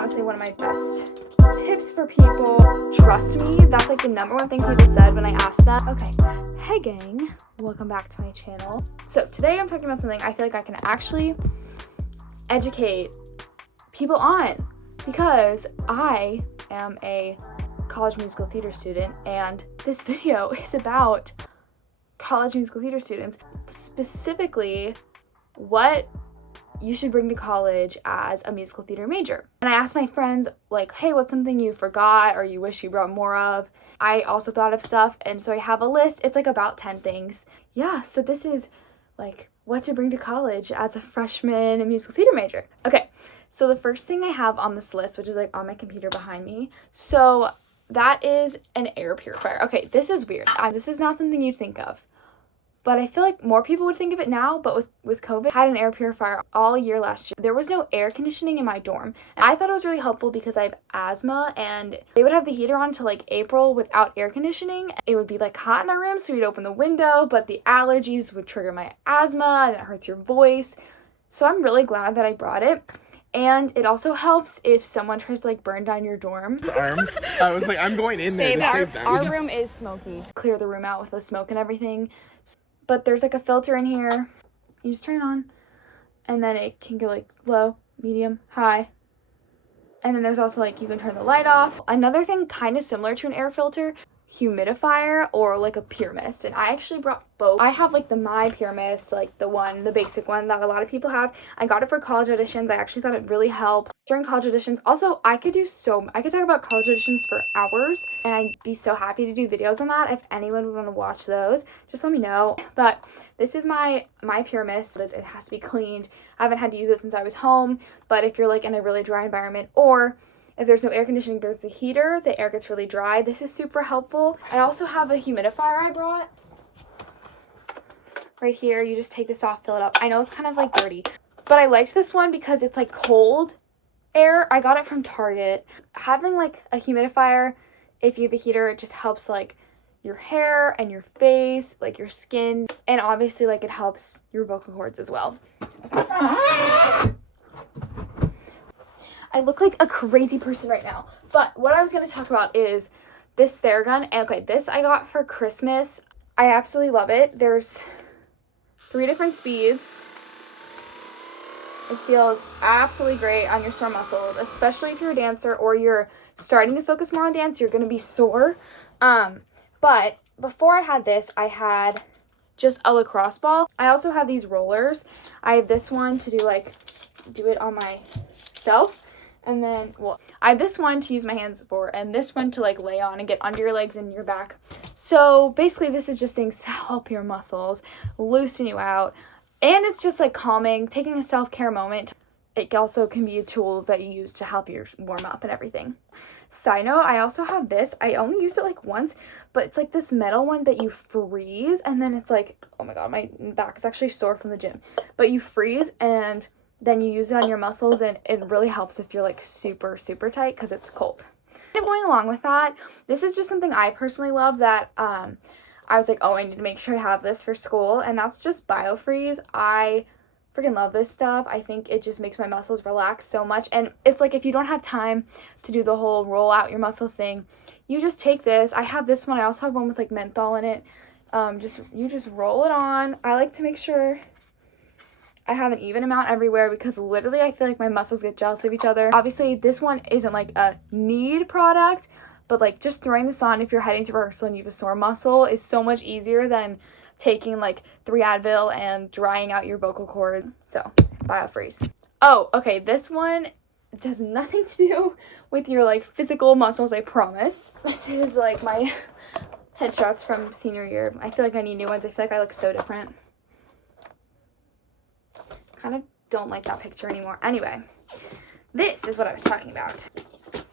honestly one of my best tips for people. Trust me, that's like the number one thing people said when I asked them. Okay, hey gang, welcome back to my channel. So today I'm talking about something I feel like I can actually educate people on, because I am a college musical theater student, and this video is about college musical theater students, specifically what you should bring to college as a musical theater major. And I asked my friends, like, hey, what's something you forgot or you wish you brought more of? I also thought of stuff, and so I have a list. It's like about 10 things. Yeah, so this is like what to bring to college as a freshman musical theater major. Okay, so the first thing I have on this list, which is like on my computer behind me, so that is an air purifier. Okay, this is weird. This is not something you'd think of, but I feel like more people would think of it now. But with COVID, I had an air purifier all year last year. There was no air conditioning in my dorm, and I thought it was really helpful because I have asthma, and they would have the heater on till like April without air conditioning. It would be like hot in our room, so we'd open the window, but the allergies would trigger my asthma, and it hurts your voice. So I'm really glad that I brought it. And it also helps if someone tries to like burn down your dorm. Arms. I was like, I'm going in there to save them. Our room is smoky. Clear the room out with the smoke and everything. But there's like a filter in here. You just turn it on, and then it can go like low, medium, high. And then there's also like you can turn the light off. Another thing kind of similar to an air filter, humidifier or like a pure mist. And I actually brought both. I have like the My Pure Mist, like the basic one that a lot of people have. I got it for college auditions. I actually thought it really helped during college auditions. Also, I could talk about college auditions for hours, and I'd be so happy to do videos on that. If anyone would want to watch those, just let me know. But this is my Pure Mist. It has to be cleaned. I haven't had to use it since I was home, but if you're like in a really dry environment, or if there's no air conditioning, there's a heater, the air gets really dry. This is super helpful. I also have a humidifier I brought. Right here, you just take this off, fill it up. I know it's kind of like dirty, but I liked this one because it's like cold air. I got it from Target. Having like a humidifier, if you have a heater, it just helps like your hair and your face, like your skin, and obviously like it helps your vocal cords as well. Okay. I look like a crazy person right now, but what I was going to talk about is this theragun. And okay, this I got for Christmas. I absolutely love it. There's 3 different speeds. It feels absolutely great on your sore muscles, especially if you're a dancer or you're starting to focus more on dance. You're going to be sore. But before I had this, I had just a lacrosse ball. I also have these rollers. I have this one to do it on myself. And then, well, I have this one to use my hands for, and this one to like lay on and get under your legs and your back. So basically this is just things to help your muscles, loosen you out, and it's just like calming, taking a self-care moment. It also can be a tool that you use to help you warm up and everything. Side note, I also have this. I only used it like once, but it's like this metal one that you freeze, and then it's like, oh my god, my back is actually sore from the gym. But you freeze, and then you use it on your muscles, and it really helps if you're like super, super tight because it's cold. And going along with that, this is just something I personally love that I was like, oh, I need to make sure I have this for school, and that's just biofreeze. I freaking love this stuff. I think it just makes my muscles relax so much, and it's like if you don't have time to do the whole roll out your muscles thing, you just take this. I have this one. I also have one with like menthol in it. You just roll it on. I like to make sure I have an even amount everywhere because literally I feel like my muscles get jealous of each other. Obviously, this one isn't like a need product, but like just throwing this on if you're heading to rehearsal and you have a sore muscle is so much easier than taking like 3 Advil and drying out your vocal cord. So, biofreeze. Oh, okay, this one does nothing to do with your like physical muscles, I promise. This is like my headshots from senior year. I feel like I need new ones. I feel like I look so different. Kind of don't like that picture anymore. Anyway, this is what I was talking about.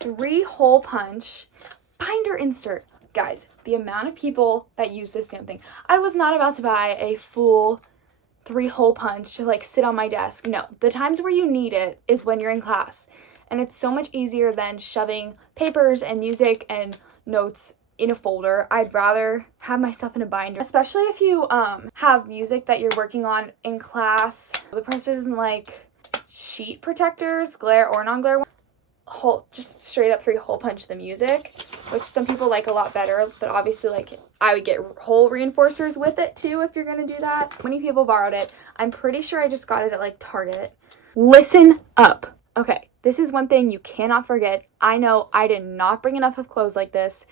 3-hole punch binder insert. Guys, the amount of people that use this damn thing. I was not about to buy a full 3-hole punch to like sit on my desk. No, the times where you need it is when you're in class. And it's so much easier than shoving papers and music and notes in a folder. I'd rather have my stuff in a binder, especially if you have music that you're working on in class. The process isn't like sheet protectors, glare or non-glare. just straight up 3-hole punch the music, which some people like a lot better, but obviously like I would get hole reinforcers with it too if you're gonna do that. Many people borrowed it. I'm pretty sure I just got it at like Target. Listen up. Okay, this is one thing you cannot forget. I know I did not bring enough of clothes like this,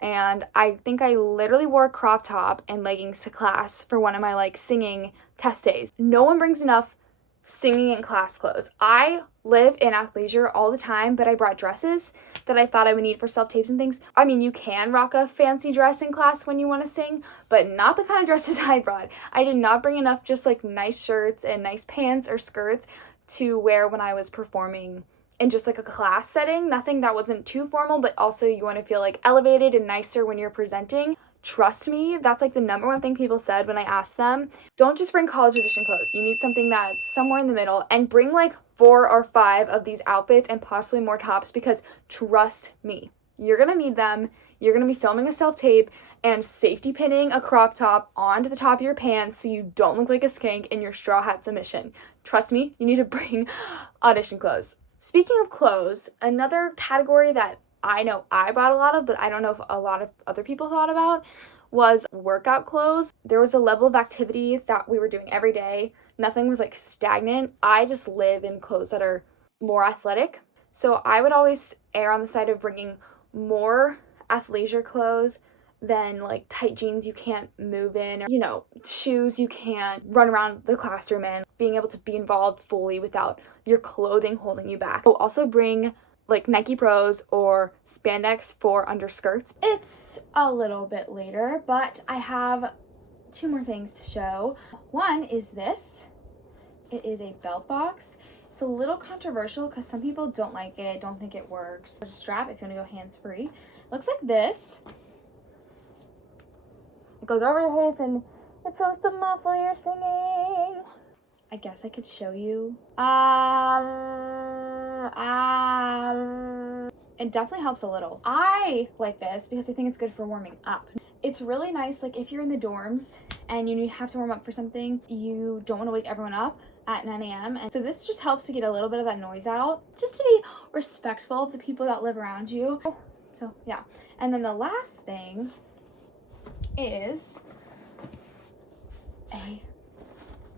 and I think I literally wore a crop top and leggings to class for one of my like singing test days. No one brings enough singing in class clothes. I live in athleisure all the time, but I brought dresses that I thought I would need for self-tapes and things. I mean, you can rock a fancy dress in class when you want to sing, but not the kind of dresses I brought. I did not bring enough just like nice shirts and nice pants or skirts to wear when I was performing in just like a class setting. Nothing that wasn't too formal, but also you want to feel like elevated and nicer when you're presenting. Trust me, that's like the number one thing people said when I asked them. Don't just bring college edition clothes. You need something that's somewhere in the middle, and bring like 4 or 5 of these outfits and possibly more tops, because trust me, you're gonna need them. You're gonna be filming a self-tape and safety pinning a crop top onto the top of your pants so you don't look like a skank in your straw hat submission. Trust me, you need to bring audition clothes. Speaking of clothes, another category that I know I bought a lot of, but I don't know if a lot of other people thought about, was workout clothes. There was a level of activity that we were doing every day. Nothing was like stagnant. I just live in clothes that are more athletic. So I would always err on the side of bringing more athleisure clothes than like tight jeans you can't move in, or, you know, shoes you can't run around the classroom in, being able to be involved fully without your clothing holding you back. So also bring like Nike Pros or spandex for underskirts. It's a little bit later, but I have 2 more things to show. One is this. It is a belt box. It's a little controversial because some people don't like it, don't think it works. There's a strap if you want to go hands-free. Looks like this. It goes over your head and it's supposed to muffle your singing. I guess I could show you. It definitely helps a little. I like this because I think it's good for warming up. It's really nice, like if you're in the dorms and you have to warm up for something, you don't want to wake everyone up at 9 a.m. And so this just helps to get a little bit of that noise out, just to be respectful of the people that live around you. So yeah. And then the last thing is a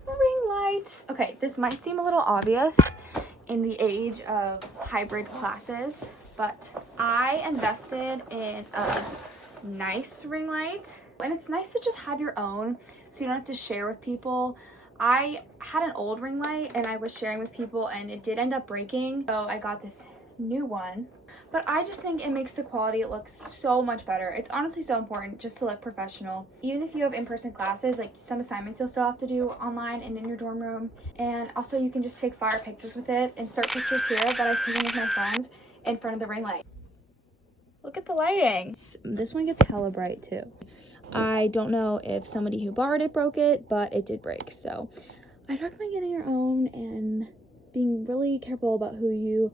ring light. Okay, this might seem a little obvious in the age of hybrid classes, but I invested in a nice ring light, and it's nice to just have your own so you don't have to share with people. I had an old ring light and I was sharing with people and it did end up breaking, so I got this new one. But I just think it makes the quality look so much better. It's honestly so important just to look professional. Even if you have in-person classes, like some assignments you'll still have to do online and in your dorm room. And also you can just take fire pictures with it. Insert pictures here that I've taken with my friends in front of the ring light. Look at the lighting. This one gets hella bright too. I don't know if somebody who borrowed it broke it, but it did break. So I'd recommend getting your own and being really careful about who you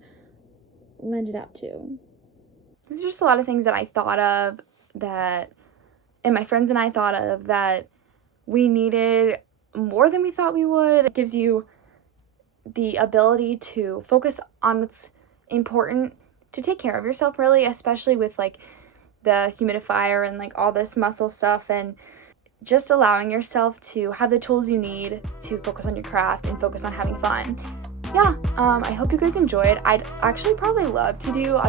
lend it out to. There's just a lot of things that I thought of that, and my friends and I thought of, that we needed more than we thought we would. It gives you the ability to focus on what's important, to take care of yourself really, especially with like the humidifier and like all this muscle stuff, and just allowing yourself to have the tools you need to focus on your craft and focus on having fun. Yeah, I hope you guys enjoyed. I'd actually probably love to do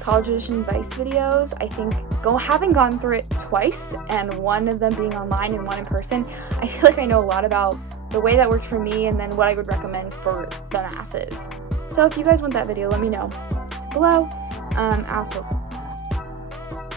college audition advice videos. I think having gone through it twice, and one of them being online and one in person, I feel like I know a lot about the way that worked for me and then what I would recommend for the masses. So if you guys want that video, let me know below. Also